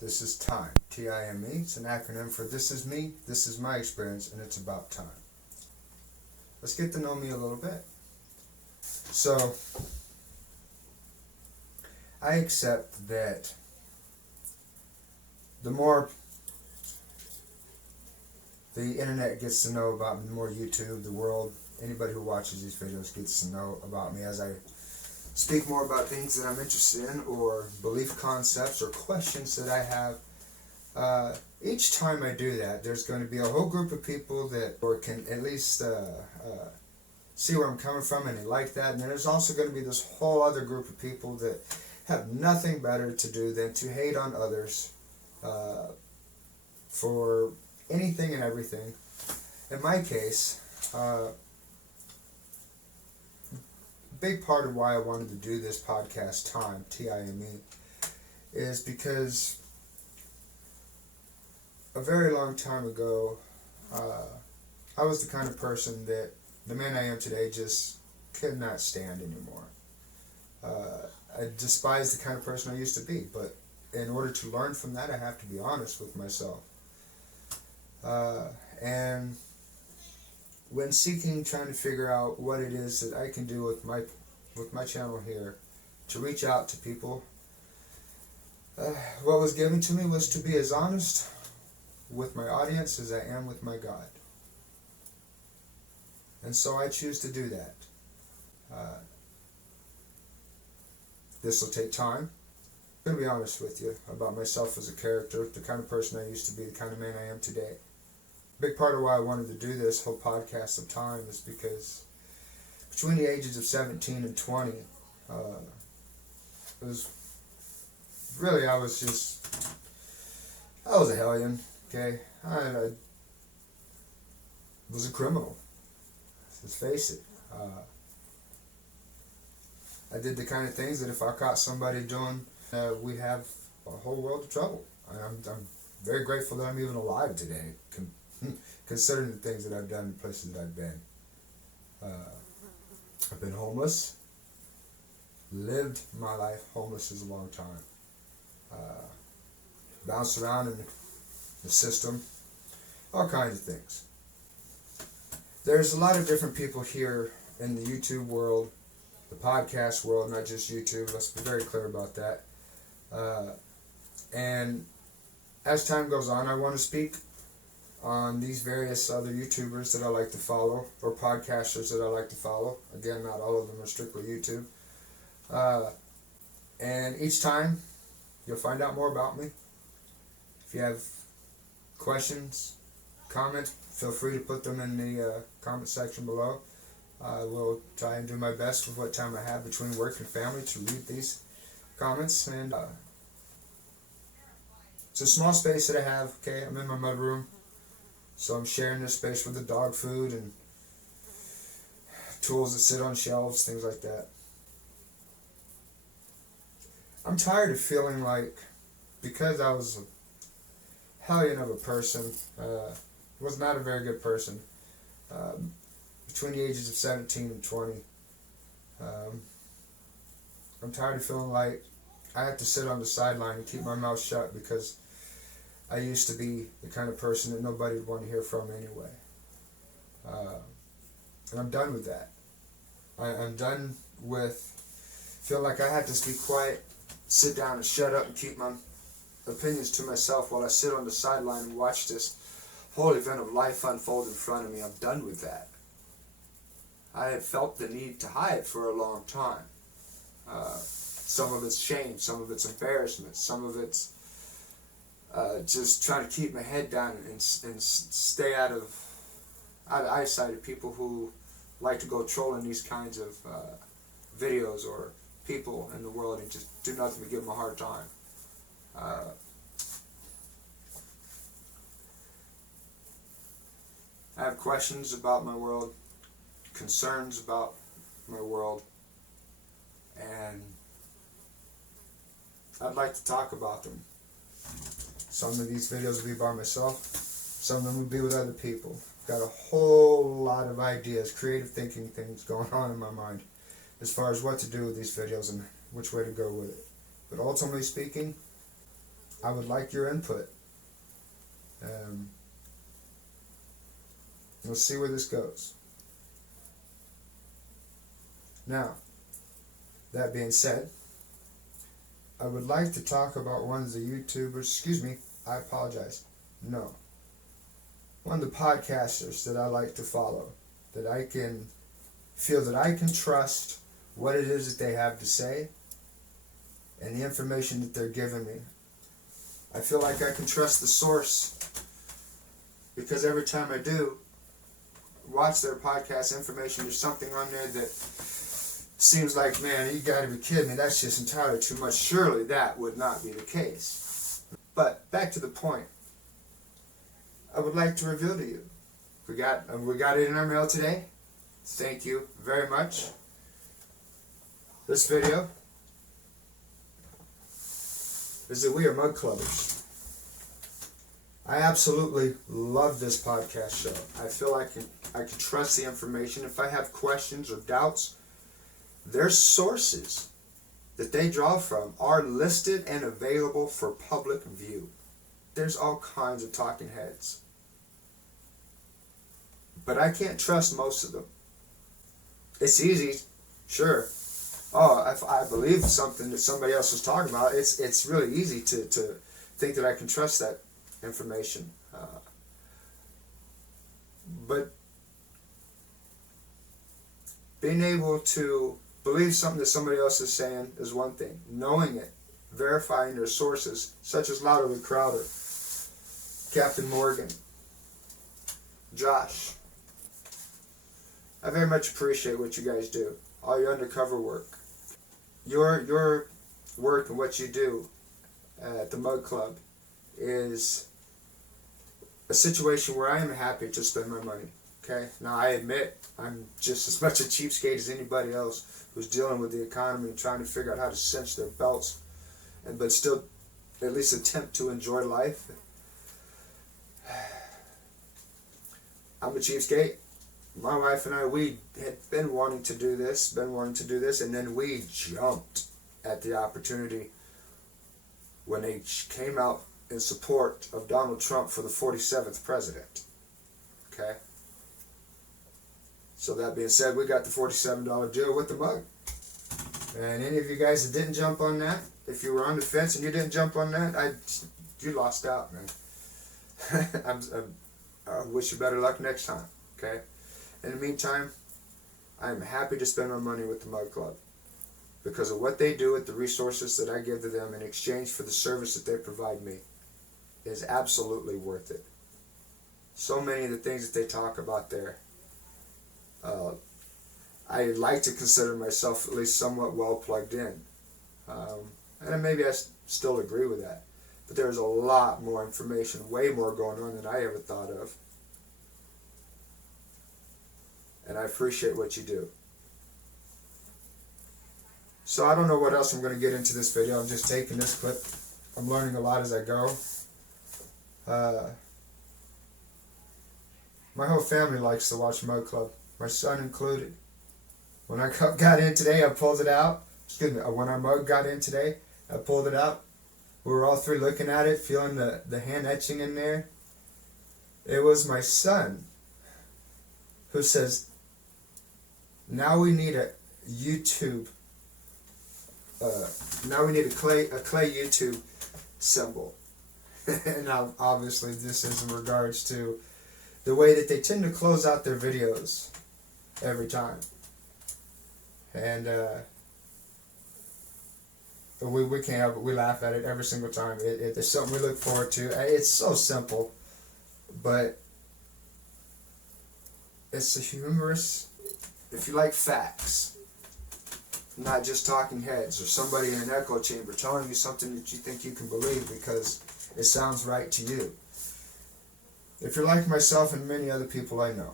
This is time. Time. It's an acronym for this is me, this is my experience, and it's about time. Let's get to know me a little bit. So, I accept that the more the internet gets to know about me, the more YouTube, the world, anybody who watches these videos gets to know about me as I speak more about things that I'm interested in, or belief concepts, or questions that I have. Each time I do that, there's going to be a whole group of people that or can at least see where I'm coming from, and they like that. And then there's also going to be this whole other group of people that have nothing better to do than to hate on others for anything and everything. In my case, big part of why I wanted to do this podcast, Time, Time, is because a very long time ago, I was the kind of person that the man I am today just could not stand anymore. I despise the kind of person I used to be, but in order to learn from that, I have to be honest with myself. And when trying to figure out what it is that I can do with my channel here to reach out to people, what was given to me was to be as honest with my audience as I am with my God. And so I choose to do that. This will take time. I'm going to be honest with you about myself as a character, the kind of person I used to be, the kind of man I am today. A big part of why I wanted to do this whole podcast of Time is because between the ages of 17 and 20, it was really, I was a hellion, okay? I was a criminal, let's face it. I did the kind of things that if I caught somebody doing, we'd have a whole world of trouble. I'm very grateful that I'm even alive today, considering the things that I've done and places that I've been. I've been homeless, lived my life homeless as a long time, bounced around in the system, all kinds of things. There's a lot of different people here in the YouTube world, the podcast world, not just YouTube, let's be very clear about that. And as time goes on, I want to speak on these various other YouTubers that I like to follow, or podcasters that I like to follow. Again, not all of them are strictly YouTube. And each time, you'll find out more about me. If you have questions, comments, feel free to put them in the comment section below. I will try and do my best with what time I have between work and family to read these comments. And it's a small space that I have. Okay, I'm in my mudroom, so I'm sharing this space with the dog food and tools that sit on shelves, things like that. I'm tired of feeling like, because I was a hellion of a person, was not a very good person, between the ages of 17 and 20, I'm tired of feeling like I have to sit on the sideline and keep my mouth shut because I used to be the kind of person that nobody would want to hear from anyway. And I'm done with that. I'm done with feeling like I have to be quiet, sit down and shut up and keep my opinions to myself while I sit on the sideline and watch this whole event of life unfold in front of me. I'm done with that. I have felt the need to hide for a long time. Some of it's shame, some of it's embarrassment, some of it's just trying to keep my head down and stay out of eyesight of people who like to go trolling these kinds of videos, or people in the world, and just do nothing but give them a hard time. I have questions about my world, concerns about my world, and I'd like to talk about them. Some of these videos will be by myself, some of them will be with other people. Got a whole lot of ideas, creative thinking things going on in my mind as far as what to do with these videos and which way to go with it. But ultimately speaking, I would like your input. We'll see where this goes. Now, that being said, I would like to talk about one of the YouTubers, excuse me, I apologize. No. One of the podcasters that I like to follow, that I can feel that I can trust what it is that they have to say and the information that they're giving me. I feel like I can trust the source because every time I do watch their podcast information, there's something on there that seems like, man, you gotta be kidding me, that's just entirely too much. Surely that would not be the case. But back to the point. I would like to reveal to you. We got it in our mail today. Thank you very much. This video is that we are Mug Clubbers. I absolutely love this podcast show. I feel like I can trust the information. If I have questions or doubts, their sources that they draw from are listed and available for public view. There's all kinds of talking heads. But I can't trust most of them. It's easy, sure. Oh, if I believe something that somebody else was talking about, it's really easy to think that I can trust that information. But being able to believe something that somebody else is saying is one thing. Knowing it, verifying their sources, such as Louderly Crowder, Captain Morgan, Josh. I very much appreciate what you guys do. All your undercover work. Your work and what you do at the Mug Club is a situation where I am happy to spend my money. Okay? Now I admit I'm just as much a cheapskate as anybody else who's dealing with the economy and trying to figure out how to cinch their belts, but still at least attempt to enjoy life. I'm a cheapskate. My wife and I, we had been wanting to do this, and then we jumped at the opportunity when they came out in support of Donald Trump for the 47th president. Okay? So that being said, we got the $47 deal with the mug. And any of you guys that didn't jump on that, if you were on the fence and you didn't jump on that, you lost out, man. I wish you better luck next time, okay? In the meantime, I'm happy to spend my money with the Mug Club because of what they do with the resources that I give to them in exchange for the service that they provide me is absolutely worth it. So many of the things that they talk about there, I like to consider myself at least somewhat well plugged in. And maybe I still agree with that. But there's a lot more information, way more going on than I ever thought of. And I appreciate what you do. So I don't know what else I'm going to get into this video. I'm just taking this clip. I'm learning a lot as I go. My whole family likes to watch Mug Club, my son included. When I got in today, I pulled it out. Excuse me, when our mug got in today, I pulled it out. We were all three looking at it, feeling the hand etching in there. It was my son who says, now we need a YouTube, now we need a clay YouTube symbol. And now, obviously, this is in regards to the way that they tend to close out their videos every time. And we can't help it. We laugh at it every single time. It's something we look forward to. It's so simple, but it's a humorous. If you like facts, not just talking heads or somebody in an echo chamber telling you something that you think you can believe because it sounds right to you. If you're like myself and many other people I know,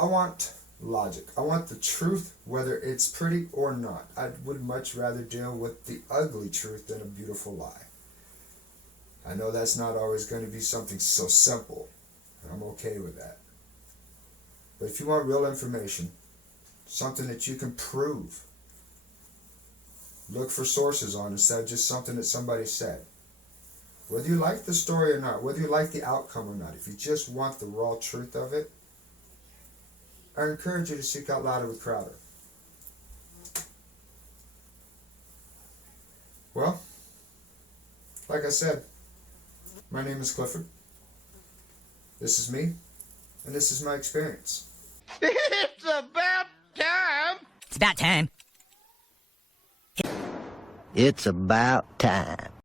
I want logic. I want the truth, whether it's pretty or not. I would much rather deal with the ugly truth than a beautiful lie. I know that's not always going to be something so simple, and I'm okay with that. But if you want real information, something that you can prove, Look for sources on instead of just something that somebody said. Whether you like the story or not, whether you like the outcome or not, if you just want the raw truth of it, I encourage you to seek out Louder with Crowder. Well, like I said, my name is Clifford. This is me, and this is my experience. It's about time. It's about time. It's about time.